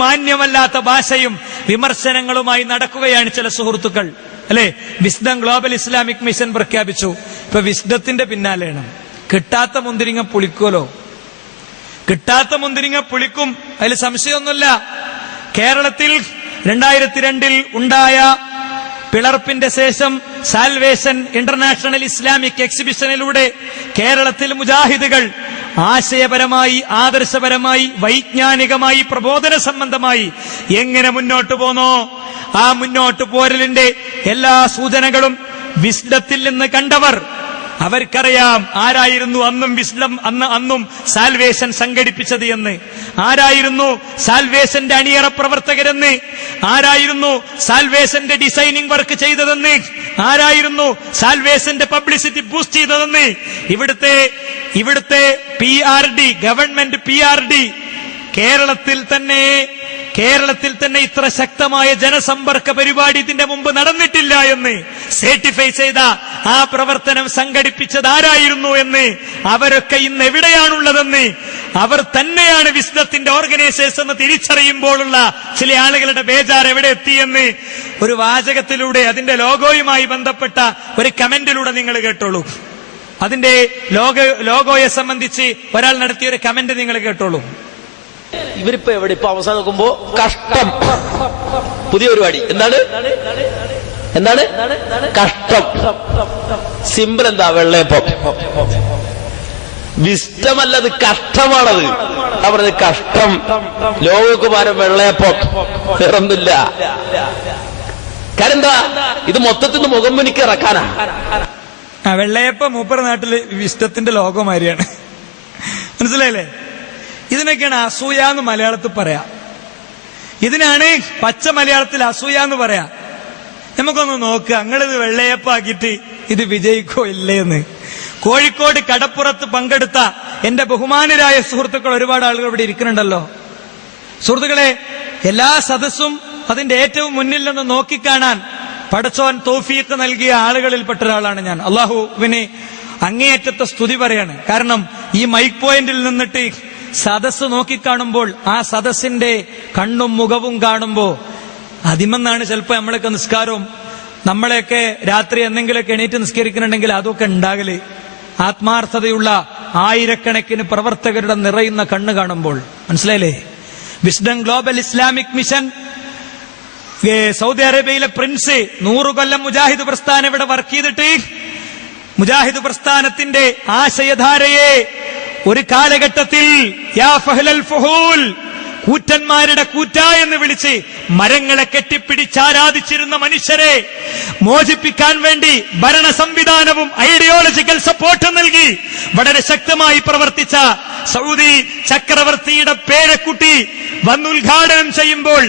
മാന്യമല്ലാത്ത ഭാഷയും വിമർശനങ്ങളുമായി നടക്കുകയാണ് ചില സുഹൃത്തുക്കൾ, അല്ലെ? വിസ്ഡം ഗ്ലോബൽ ഇസ്ലാമിക് മിഷൻ പ്രഖ്യാപിച്ചു. ഇപ്പൊ വിസ്ഡത്തിന്റെ പിന്നാലെയാണ്. കിട്ടാത്ത മുന്തിരിങ്ങ പുളിക്കുമല്ലോ, കിട്ടാത്ത മുന്തിരിങ്ങ പുളിക്കും, അതിൽ സംശയമൊന്നുമില്ല. കേരളത്തിൽ 2002 ഉണ്ടായ പിളർപ്പിന്റെ ശേഷം സാൽവേഷൻ ഇന്റർനാഷണൽ ഇസ്ലാമിക് എക്സിബിഷനിലൂടെ കേരളത്തിൽ മുജാഹിദുകൾ ആശയപരമായി, ആദർശപരമായി, വൈജ്ഞാനികമായി, പ്രബോധന സംബന്ധമായി എങ്ങനെ മുന്നോട്ട് പോന്നോ ആ മുന്നോട്ട് പോരലിന്റെ എല്ലാ സൂചനകളും വിസ്ഡത്തിൽ നിന്ന് കണ്ടവർ അവർക്കറിയാം ആരായിരുന്നു അന്നും വിസ്ഡം അന്നും സാൽവേഷൻ സംഘടിപ്പിച്ചത് എന്ന്, ആരായിരുന്നു സാൽവേഷന്റെ അണിയറ പ്രവർത്തകരെന്ന്, ആരായിരുന്നു സാൽവേഷന്റെ ഡിസൈനിങ് വർക്ക് ചെയ്തതെന്ന്, ആരായിരുന്നു സാൽവേഷന്റെ പബ്ലിസിറ്റി ബൂസ്റ്റ് ചെയ്തതെന്ന്. ഇവിടുത്തെ PRD, ഗവൺമെന്റ് PRD കേരളത്തിൽ തന്നെ ഇത്ര ശക്തമായ ജനസമ്പർക്ക പരിപാടി ഇതിന്റെ മുമ്പ് നടന്നിട്ടില്ല എന്ന് സർട്ടിഫൈ ചെയ്ത ആ പ്രവർത്തനം സംഘടിപ്പിച്ചത് ആരായിരുന്നു എന്ന്, അവരൊക്കെ ഇന്ന് എവിടെയാണുള്ളതെന്ന്, അവർ തന്നെയാണ് വിസ്ഡത്തിന്റെ ഓർഗനൈസേഴ്സ് എന്ന് തിരിച്ചറിയുമ്പോഴുള്ള ചില ആളുകളുടെ ബേജാർ എവിടെ എത്തിയെന്ന് ഒരു വാചകത്തിലൂടെ, അതിന്റെ ലോഗോയുമായി ബന്ധപ്പെട്ട ഒരു കമന്റിലൂടെ നിങ്ങൾ കേട്ടോളൂ. അതിന്റെ ലോഗോയെ സംബന്ധിച്ച് ഒരാൾ നടത്തിയ ഒരു കമന്റ് നിങ്ങൾ കേട്ടോളൂ. ഇവരിപ്പോ എവിടെ? ഇപ്പൊ അവസാനം നോക്കുമ്പോ കഷ്ടം, പുതിയ പരിപാടി. എന്താണ് കഷ്ടം? സിമ്പിൾ എന്താ? വെള്ളയപ്പം. വിഷ്ടമല്ലത്, കഷ്ടമാണത്. അവരത് കഷ്ടം. ലോകക്ക് പാരം വെള്ളയപ്പം, വേറൊന്നുമില്ല. കാരണം എന്താ? ഇത് മൊത്തത്തിൽ മുഖം മുനിക്ക് ഇറക്കാനാ. വെള്ളയപ്പം മൂപ്പർ നാട്ടില് വിഷ്ടത്തിന്റെ ലോഗോ മാതിരിയാണ്, മനസ്സിലായില്ലേ? ഇതിനൊക്കെയാണ് അസൂയ എന്ന് മലയാളത്തിൽ പറയാ. ഇതിനാണ് പച്ച മലയാളത്തിൽ അസൂയ എന്ന് പറയാ. നമുക്കൊന്ന് നോക്കുക, നിങ്ങളിത് വെള്ളയപ്പാക്കിയിട്ട് ഇത് വിജയിക്കോ ഇല്ലേന്ന്. കോഴിക്കോട് കടപ്പുറത്ത് പങ്കെടുത്ത എന്റെ ബഹുമാനരായ സുഹൃത്തുക്കൾ ഒരുപാട് ആളുകൾ ഇവിടെ ഇരിക്കുന്നുണ്ടല്ലോ. സുഹൃത്തുക്കളെ, എല്ലാ സദസ്സും അതിന്റെ ഏറ്റവും മുന്നിൽ നിന്ന് നോക്കിക്കാണാൻ പടച്ചോൻ തൗഫീഖ് നൽകിയ ആളുകളിൽപ്പെട്ട ഒരാളാണ് ഞാൻ. അള്ളാഹുവിന് അങ്ങേയറ്റത്തെ സ്തുതി പറയാണ്. കാരണം ഈ മൈക്ക് പോയിന്റിൽ നിന്നിട്ട് സദസ് നോക്കിക്കാണുമ്പോൾ, ആ സദസ്സിന്റെ കണ്ണും മുഖവും കാണുമ്പോ അതിമെന്നാണ് ചിലപ്പോ നമ്മളൊക്കെ നിസ്കാരവും, നമ്മളെയൊക്കെ രാത്രി എന്തെങ്കിലുമൊക്കെ എണീറ്റ് നിസ്കരിക്കുന്നുണ്ടെങ്കിൽ അതൊക്കെ ഉണ്ടാകല്. ആത്മാർത്ഥതയുള്ള ആയിരക്കണക്കിന് പ്രവർത്തകരുടെ നിറയുന്ന കണ്ണ് കാണുമ്പോൾ മനസ്സിലായില്ലേ? Wisdom global Islamic mission, Saudi അറേബ്യയിലെ പ്രിൻസ് 100 കൊല്ലം മുജാഹിദ് പ്രസ്ഥാനം ഇവിടെ വർക്ക് ചെയ്തിട്ട് മുജാഹിദ് പ്രസ്ഥാനത്തിന്റെ ആശയധാരയെ ഒരു കാലഘട്ടത്തിൽ യാ ഫഹ്ലൽ ഫുഹൂൽ, കൂറ്റന്മാരുടെ കൂറ്റ എന്ന് വിളിച്ച് മരങ്ങളെ കെട്ടിപ്പിടിച്ചാരാധിച്ചിരുന്ന മനുഷ്യരെ മോചിപ്പിക്കാൻ വേണ്ടി ഭരണ സംവിധാനവും ഐഡിയോളജിക്കൽ സപ്പോർട്ടും നൽകി വളരെ ശക്തമായി പ്രവർത്തിച്ച സൗദി ചക്രവർത്തിയുടെ പേരക്കുട്ടി വന്നുദ്ഘാടനം ചെയ്യുമ്പോൾ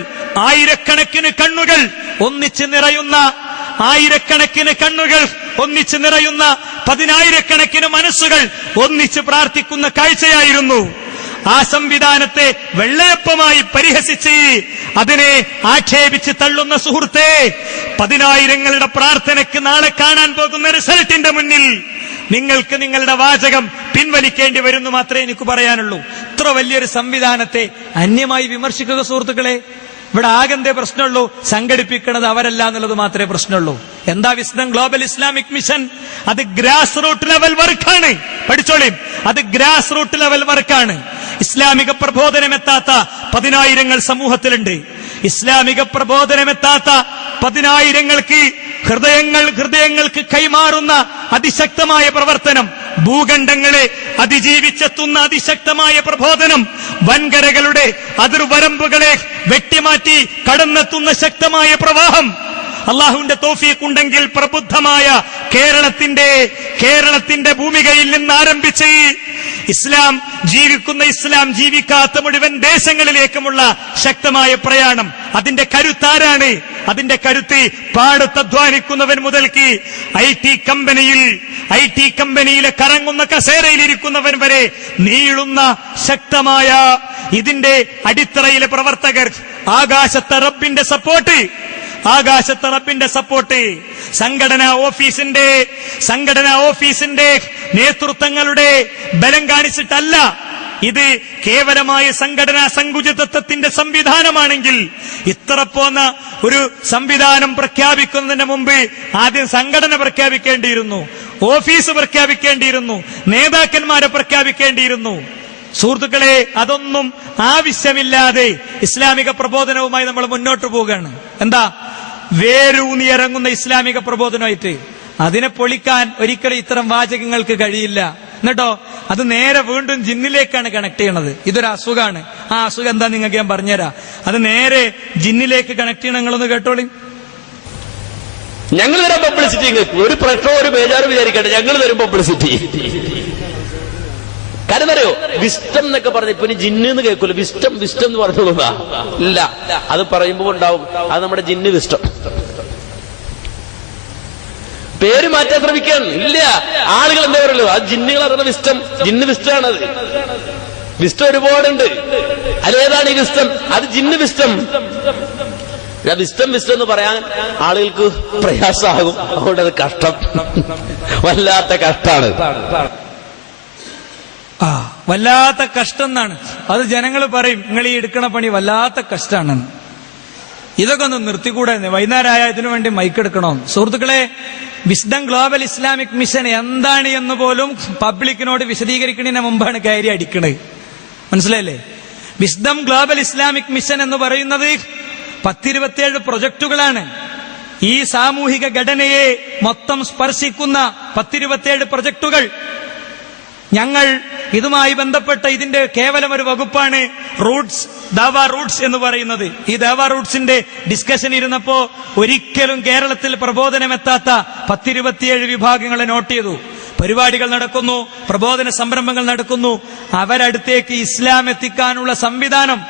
ആയിരക്കണക്കിന് കണ്ണുകൾ ഒന്നിച്ച് നിറയുന്ന, ആയിരക്കണക്കിന് കണ്ണുകൾ ഒന്നിച്ച് നിറയുന്ന, 10,000കണക്കിന് മനസ്സുകൾ ഒന്നിച്ച് പ്രാർത്ഥിക്കുന്ന കാഴ്ചയായിരുന്നു. ആ സംവിധാനത്തെ വെള്ളയപ്പമായി പരിഹസിച്ച് അതിനെ ആക്ഷേപിച്ച് തള്ളുന്ന സുഹൃത്തെ, 10,000ങ്ങളുടെ പ്രാർത്ഥനയ്ക്ക് നാളെ കാണാൻ പോകുന്ന റിസൾട്ടിന്റെ മുന്നിൽ നിങ്ങൾക്ക് നിങ്ങളുടെ വാചകം പിൻവലിക്കേണ്ടി വരുന്നു മാത്രമേ എനിക്ക് പറയാനുള്ളൂ. ഇത്ര വലിയൊരു സംവിധാനത്തെ അന്യമായി വിമർശിക്കുക സുഹൃത്തുക്കളെ. ഇവിടെ ആകെന്തേ പ്രശ്നമുള്ളൂ? സംഘടിപ്പിക്കുന്നത് അവരല്ല എന്നുള്ളത് മാത്രമേ പ്രശ്നമുള്ളൂ. എന്താ വിസ്ഡം ഗ്ലോബൽ ഇസ്ലാമിക് മിഷൻ? അത് ഗ്രാസ് റൂട്ട് ലെവൽ വർക്കാണ്. പഠിച്ചോളീം, അത് ഗ്രാസ് റൂട്ട് ലെവൽ വർക്കാണ്. ഇസ്ലാമിക പ്രബോധനമെത്താത്ത 10,000 സമൂഹത്തിലുണ്ട്. ഇസ്ലാമിക പ്രബോധനമെത്താത്ത 10,000ങ്ങൾക്ക് ഹൃദയങ്ങൾക്ക് കൈമാറുന്ന അതിശക്തമായ പ്രവർത്തനം, ഭൂഖണ്ഡങ്ങളെ അതിജീവിച്ചെത്തുന്ന അതിശക്തമായ പ്രബോധനം, വൻകരകളുടെ അതിർവരമ്പുകളെ വെട്ടിമാറ്റി കടന്നെത്തുന്ന ശക്തമായ പ്രവാഹം. അള്ളാഹുവിന്റെ തൗഫീഖ് ഉണ്ടെങ്കിൽ പ്രബുദ്ധമായ കേരളത്തിന്റെ ഭൂമികയിൽ നിന്ന് ആരംഭിച്ച് ഇസ്ലാം ജീവിക്കാത്ത മുഴുവൻ ദേശങ്ങളിലേക്കുമുള്ള ശക്തമായ പ്രയാണം. അതിന്റെ കരുത്താരാണ്? അതിന്റെ കരുത്ത് പാടത്തധ്വാനിക്കുന്നവൻ മുതൽക്ക് ഐ ടി കമ്പനിയിലെ കറങ്ങുന്ന കസേരയിലിരിക്കുന്നവൻ വരെ നീളുന്ന ശക്തമായ ഇതിന്റെ അടിത്തറയിലെ പ്രവർത്തകർ. ആകാശത്തെ റബ്ബിന്റെ സപ്പോർട്ട് സംഘടനാ ഓഫീസിന്റെ നേതൃത്വങ്ങളുടെ ബലം കാണിച്ചിട്ടല്ല, ഇത് കേവലമായ സംഘടനാ സങ്കുചിതത്വത്തിന്റെ സംവിധാനമാണെങ്കിൽ ഇത്ര പോന്ന ഒരു സംവിധാനം പ്രഖ്യാപിക്കുന്നതിന് മുമ്പ് ആദ്യം സംഘടന പ്രഖ്യാപിക്കേണ്ടിയിരുന്നു, ഓഫീസ് പ്രഖ്യാപിക്കേണ്ടിയിരുന്നു, നേതാക്കന്മാരെ പ്രഖ്യാപിക്കേണ്ടിയിരുന്നു. സുഹൃത്തുക്കളെ, അതൊന്നും ആവശ്യമില്ലാതെ ഇസ്ലാമിക പ്രബോധനവുമായി നമ്മൾ മുന്നോട്ട് പോവുകയാണ്. എന്താ? വേരൂന്നിയിറങ്ങുന്ന ഇസ്ലാമിക പ്രബോധനമായിട്ട്. അതിനെ പൊളിക്കാൻ ഒരിക്കലും ഇത്തരം വാചകങ്ങൾക്ക് കഴിയില്ല. എന്നിട്ടോ അത് നേരെ വീണ്ടും ജിന്നിലേക്കാണ് കണക്ട് ചെയ്യണത്. ഇതൊരു അസുഖമാണ്. ആ അസുഖം എന്താ നിങ്ങൾക്ക് ഞാൻ പറഞ്ഞുതരാം. അത് നേരെ ജിന്നിലേക്ക് കണക്ട് ചെയ്യണം. നിങ്ങളൊന്ന് കേട്ടോളി. ഞങ്ങൾ തരാം പബ്ലിസിറ്റി. ഒരു പ്രശ്നവും ഒരു ബേജാറ് വിചാരിക്കട്ടെ, ഞങ്ങൾ തരും പബ്ലിസിറ്റി. കാരണം അറിയോ, വിസ്റ്റം എന്നൊക്കെ പറഞ്ഞ ഇപ്പൊ ജിന്ന് കേൾക്കൂല. വിസ്റ്റം വിസ്റ്റം എന്ന് പറഞ്ഞോളൂന്നാ. ഇല്ല, അത് പറയുമ്പോ ഉണ്ടാവും അത് നമ്മുടെ ജിന്ന് വിസ്റ്റം. പേര് മാറ്റാൻ ശ്രമിക്കാൻ ഇല്ല. ആളുകൾ എന്താ പറയുള്ളൂ, അത് ജിന്നുകൾ അറിയുന്ന വിസ്റ്റം, ജിന്ന് വിസ്റ്റമാണത്. വിസ്റ്റം ഒരുപാടുണ്ട്. അതേതാണ് ഈ വിസ്റ്റം? അത് ജിന്ന് വിസ്റ്റം. വിസ്റ്റം വിസ്റ്റം എന്ന് പറയാൻ ആളുകൾക്ക് പ്രയാസമാകും. അതുകൊണ്ട് അത് കഷ്ടം, വല്ലാത്ത കഷ്ടാണ്. വല്ലാത്ത കഷ്ടം എന്നാണ് അത്. ജനങ്ങൾ പറയും നിങ്ങൾ ഈ എടുക്കണ പണി വല്ലാത്ത കഷ്ടാണെന്ന്. ഇതൊക്കെ ഒന്ന് നിർത്തിക്കൂടെ? വൈകുന്നേരമായ ഇതിനു വേണ്ടി മൈക്കെടുക്കണോ? സുഹൃത്തുക്കളെ, വിസ്ഡം ഗ്ലോബൽ ഇസ്ലാമിക് മിഷൻ എന്താണ് എന്ന് പോലും പബ്ലിക്കിനോട് വിശദീകരിക്കുന്നതിന് മുമ്പാണ് കയറി അടിക്കണത്. മനസ്സിലായില്ലേ? വിസ്ഡം ഗ്ലോബൽ ഇസ്ലാമിക് മിഷൻ എന്ന് പറയുന്നത് 10-27 പ്രൊജക്ടുകളാണ്. ഈ സാമൂഹിക ഘടനയെ മൊത്തം സ്പർശിക്കുന്ന 10-27 പ്രൊജക്ടുകൾ. ഞങ്ങൾ ഇതുമായി ബന്ധപ്പെട്ട ഇതിന്റെ കേവലം ഒരു വകുപ്പാണ് റൂട്ട്സ്, ദാവ റൂട്ട്സ് എന്ന് പറയുന്നത്. ഈ ദാവ റൂട്ട്സിന്റെ ഡിസ്കഷൻ ഇരുന്നപ്പോ ഒരിക്കലും കേരളത്തിൽ പ്രബോധനമെത്താത്ത 10-27 വിഭാഗങ്ങളെ നോട്ട് ചെയ്തു. പരിപാടികൾ നടക്കുന്നു, പ്രബോധന സംരംഭങ്ങൾ നടക്കുന്നു. അവരടുത്തേക്ക് ഇസ്ലാം എത്തിക്കാനുള്ള സംവിധാനം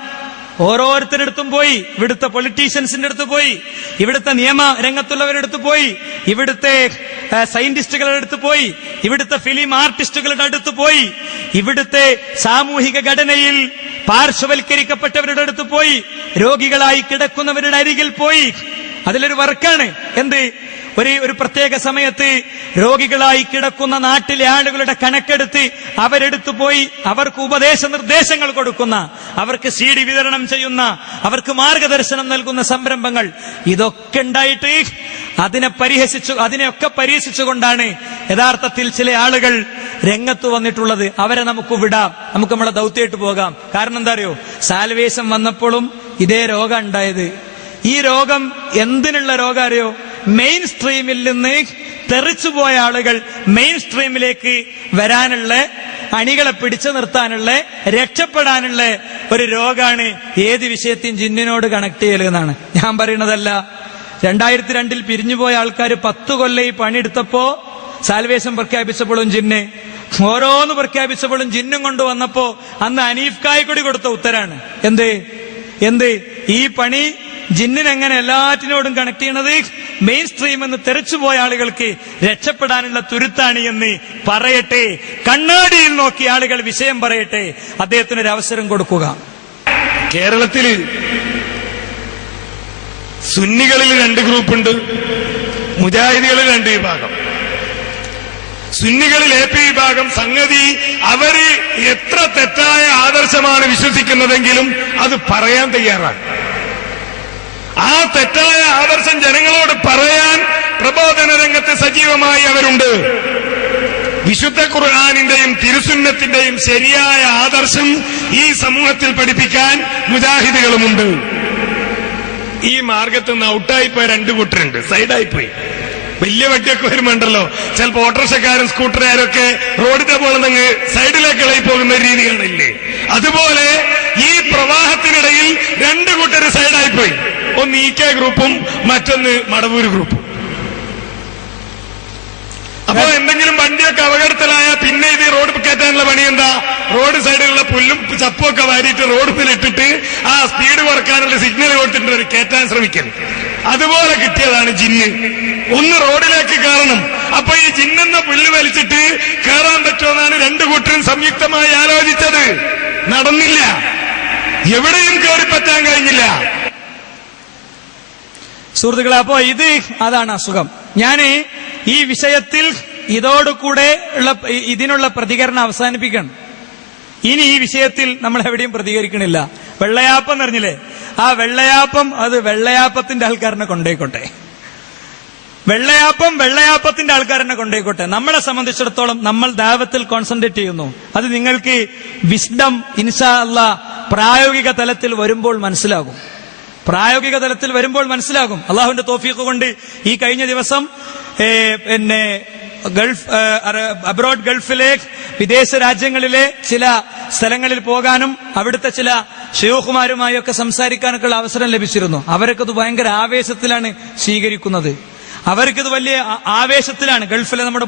ഓരോരുത്തരടുത്തും പോയി. ഇവിടുത്തെ പൊളിറ്റീഷ്യൻസിന്റെ അടുത്ത് പോയി, ഇവിടുത്തെ നിയമ രംഗത്തുള്ളവരുടെ അടുത്ത് പോയി, ഇവിടുത്തെ സയന്റിസ്റ്റുകളുടെ അടുത്ത് പോയി, ഇവിടുത്തെ ഫിലിം ആർട്ടിസ്റ്റുകളുടെ അടുത്ത് പോയി, ഇവിടുത്തെ സാമൂഹിക ഘടനയിൽ പാർശ്വവൽക്കരിക്കപ്പെട്ടവരുടെ അടുത്ത് പോയി, രോഗികളായി കിടക്കുന്നവരുടെ അരികിൽ പോയി. അതിലൊരു വർക്കാണ് എന്ത്? ഒരു പ്രത്യേക സമയത്ത് രോഗികളായി കിടക്കുന്ന നാട്ടിലെ ആളുകളുടെ കണക്കെടുത്ത് അവരെടുത്തു പോയി അവർക്ക് ഉപദേശ നിർദ്ദേശങ്ങൾ കൊടുക്കുന്ന, അവർക്ക് CD വിതരണം ചെയ്യുന്ന, അവർക്ക് മാർഗദർശനം നൽകുന്ന സംരംഭങ്ങൾ. ഇതൊക്കെ ഉണ്ടായിട്ട് അതിനെയൊക്കെ പരിഹസിച്ചുകൊണ്ടാണ് യഥാർത്ഥത്തിൽ ചില ആളുകൾ രംഗത്ത് വന്നിട്ടുള്ളത്. അവരെ നമുക്ക് വിടാം, നമുക്ക് നമ്മളെ ദൗത്യമായിട്ട് പോകാം. കാരണം എന്താ അറിയോ, സാൽവേഷൻ വന്നപ്പോഴും ഇതേ രോഗം ഉണ്ടായത്. ഈ രോഗം എന്തിനുള്ള രോഗം അറിയോ? മെയിൻ സ്ട്രീമിൽ നിന്ന് തെറിച്ചുപോയ ആളുകൾ മെയിൻ സ്ട്രീമിലേക്ക് വരാനുള്ള, അണികളെ പിടിച്ചു നിർത്താനുള്ള, രക്ഷപ്പെടാനുള്ള ഒരു രോഗമാണ് ഏത് വിഷയത്തെയും ജിന്നിനോട് കണക്ട് ചെയ്യലെന്നാണ് ഞാൻ പറയുന്നതല്ല. 2002 പിരിഞ്ഞുപോയ ആൾക്കാർ 10 കൊല്ലം ഈ പണിയെടുത്തപ്പോ സാൽവേഷൻ പ്രഖ്യാപിച്ചപ്പോഴും ജിന്ന്, ഓരോന്ന് പ്രഖ്യാപിച്ചപ്പോഴും ജിന്നും കൊണ്ടുവന്നപ്പോ അന്ന് അനീഫ് കായ്ക്കൊടി കൊടുത്ത ഉത്തരാണ് എന്ത് ഈ പണി ജിന്നിനെങ്ങനെ എല്ലാറ്റിനോടും കണക്ട് ചെയ്യണത്? മെയിൻ സ്ട്രീം എന്ന് തെറിച്ചുപോയ ആളുകൾക്ക് രക്ഷപ്പെടാനുള്ള തുരുത്താണ് എന്ന് പറയട്ടെ. കണ്ണാടിയിൽ നോക്കി ആളുകൾ വിഷയം പറയട്ടെ. അദ്ദേഹത്തിനൊരു അവസരം കൊടുക്കുക. കേരളത്തിൽ സുന്നികളിൽ 2 ഗ്രൂപ്പുണ്ട്, മുജാഹിദികളിൽ 2 വിഭാഗം. സുന്നികളിൽ AP വിഭാഗം സംഗതി അവര് എത്ര തെറ്റായ ആദർശമാണ് വിശ്വസിക്കുന്നതെങ്കിലും അത് പറയാൻ തയ്യാറാണ്. ആ തെറ്റായ ആദർശം ജനങ്ങളോട് പറയാൻ പ്രബോധന രംഗത്ത് സജീവമായി അവരുണ്ട്. വിശുദ്ധ ഖുർആനിന്റെയും തിരുസുന്നത്തിന്റെയും ശരിയായ ആദർശം ഈ സമൂഹത്തിൽ പഠിപ്പിക്കാൻ മുജാഹിദുകളുമുണ്ട്. ഈ മാർഗത്ത് നിന്ന് ഔട്ടായിപ്പോയ 2 കൂട്ടരുണ്ട്, സൈഡായിപ്പോയി. വലിയ വട്ടിയൊക്കെ വരുമ്പോണ്ടല്ലോ ചിലപ്പോ ഓട്ടോറിക്ഷക്കാരും സ്കൂട്ടറുകാരൊക്കെ റോഡിന്റെ പോലെ നിന്ന് സൈഡിലേക്ക് ഇളകി പോകുന്ന രീതികളില്ലേ? അതുപോലെ ഈ പ്രവാഹത്തിനിടയിൽ 2 കൂട്ടർ സൈഡായിപ്പോയി. ഒന്ന് EK ഗ്രൂപ്പും മറ്റൊന്ന് മടവൂര് ഗ്രൂപ്പും. അപ്പൊ എന്തെങ്കിലും വണ്ടിയൊക്കെ അപകടത്തിലായ പിന്നെ ഇത് റോഡ് കയറ്റാനുള്ള പണി എന്താ? റോഡ് സൈഡിലുള്ള പുല്ലും ചപ്പും ഒക്കെ വാരിയിട്ട് റോഡിലിട്ടിട്ട് ആ സ്പീഡ് കുറക്കാനുള്ള സിഗ്നൽ കൊടുത്തിട്ട് കയറ്റാൻ ശ്രമിക്കൽ. അതുപോലെ കിട്ടിയതാണ് ജിന്ന്. ഒന്ന് റോഡിലേക്ക് കയറണം. അപ്പൊ ഈ ജിന്നെന്ന പുല്ല് വലിച്ചിട്ട് കയറാൻ പറ്റുമെന്നാണ് 2 കൂട്ടരും സംയുക്തമായി ആലോചിച്ചത്. നടന്നില്ല, എവിടെയും കയറിപ്പറ്റാൻ കഴിഞ്ഞില്ല. സുഹൃത്തുക്കളെ, അപ്പോ അതാണ് അസുഖം. ഞാൻ ഈ വിഷയത്തിൽ ഇതോടുകൂടെ ഇതിനുള്ള പ്രതികരണം അവസാനിപ്പിക്കണം. ഇനി ഈ വിഷയത്തിൽ നമ്മൾ എവിടെയും പ്രതികരിക്കണില്ല. വെള്ളയാപ്പം എന്ന് പറഞ്ഞില്ലേ, ആ വെള്ളയാപ്പം അത് വെള്ളയാപ്പത്തിന്റെ ആൾക്കാരനെ കൊണ്ടേക്കോട്ടെ, വെള്ളയാപ്പത്തിന്റെ ആൾക്കാരനെ കൊണ്ടേക്കോട്ടെ. നമ്മളെ സംബന്ധിച്ചിടത്തോളം നമ്മൾ ദാവത്തിൽ കോൺസെൻട്രേറ്റ് ചെയ്യുന്നു. അത് നിങ്ങൾക്ക് വിസ്ഡം ഇൻഷാ അല്ലാഹ് പ്രായോഗിക തലത്തിൽ വരുമ്പോൾ മനസ്സിലാകും. അള്ളാഹുവിന്റെ തൗഫീഖ് കൊണ്ട് ഈ കഴിഞ്ഞ ദിവസം പിന്നെ ഗൾഫിലെ വിദേശ രാജ്യങ്ങളിലെ ചില സ്ഥലങ്ങളിൽ പോകാനും അവിടുത്തെ ചില ശൈഖുമാരുമായൊക്കെ സംസാരിക്കാനൊക്കെ ഉള്ള അവസരം ലഭിച്ചിരുന്നു. അവരൊക്കെ ഇത് ഭയങ്കര ആവേശത്തിലാണ് സ്വീകരിക്കുന്നത്. അവർക്കിത് വലിയ ആവേശത്തിലാണ്. ഗൾഫിലെ നമ്മുടെ